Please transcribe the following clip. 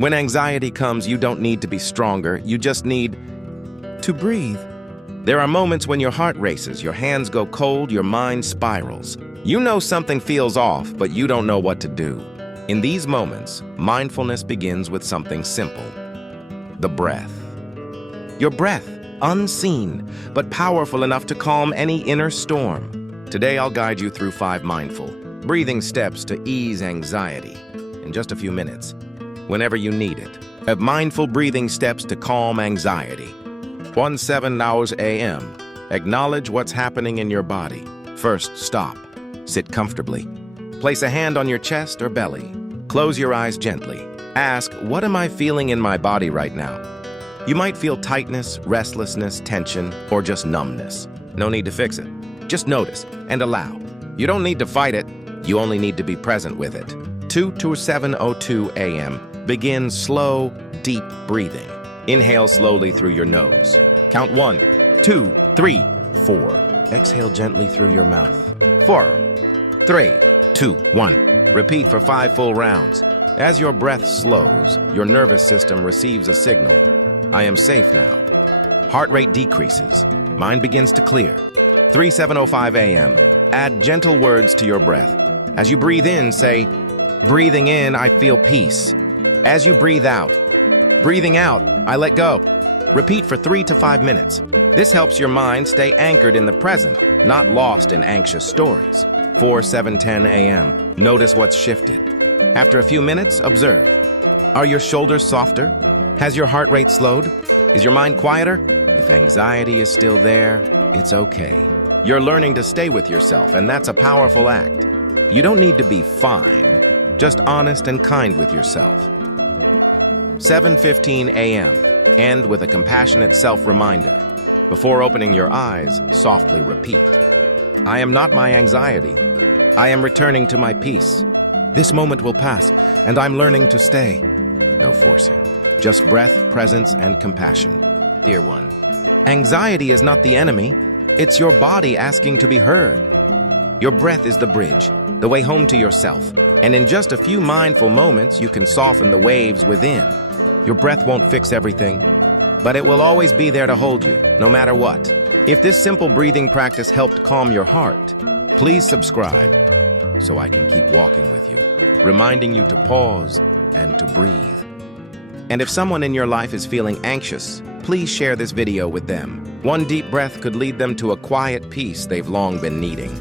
When anxiety comes, you don't need to be stronger, you just need to breathe. There are moments when your heart races, your hands go cold, your mind spirals. You know something feels off, but you don't know what to do. In these moments, mindfulness begins with something simple: the breath. Your breath, unseen, but powerful enough to calm any inner storm. Today, I'll guide you through 5 mindful breathing steps to ease anxiety in just a few minutes, whenever you need it. Mindful breathing steps to calm anxiety. 7 hours a.m. Acknowledge what's happening in your body. First, stop. Sit comfortably. Place a hand on your chest or belly. Close your eyes gently. Ask, what am I feeling in my body right now? You might feel tightness, restlessness, tension, or just numbness. No need to fix it. Just notice and allow. You don't need to fight it. You only need to be present with it. 2 to 7:02 a.m. Begin slow, deep breathing. Inhale slowly through your nose. Count 1, 2, 3, 4. Exhale gently through your mouth. 4, 3, 2, 1. Repeat for 5 full rounds. As your breath slows, your nervous system receives a signal. I am safe now. Heart rate decreases. Mind begins to clear. 7:05 a.m. Add gentle words to your breath. As you breathe in, say, breathing in, I feel peace. As you breathe out, breathing out, I let go. Repeat for 3 to 5 minutes. This helps your mind stay anchored in the present, not lost in anxious stories. 7:10 a.m. Notice what's shifted. After a few minutes, observe. Are your shoulders softer? Has your heart rate slowed? Is your mind quieter? If anxiety is still there, it's okay. You're learning to stay with yourself, and that's a powerful act. You don't need to be fine, just honest and kind with yourself. 7:15 a.m. End with a compassionate self-reminder. Before opening your eyes, softly repeat, I am not my anxiety. I am returning to my peace. This moment will pass, and I'm learning to stay. No forcing, just breath, presence, and compassion. Dear one, anxiety is not the enemy. It's your body asking to be heard. Your breath is the bridge, the way home to yourself. And in just a few mindful moments, you can soften the waves within. Your breath won't fix everything, but it will always be there to hold you, no matter what. If this simple breathing practice helped calm your heart, please subscribe so I can keep walking with you, reminding you to pause and to breathe. And if someone in your life is feeling anxious, please share this video with them. One deep breath could lead them to a quiet peace they've long been needing.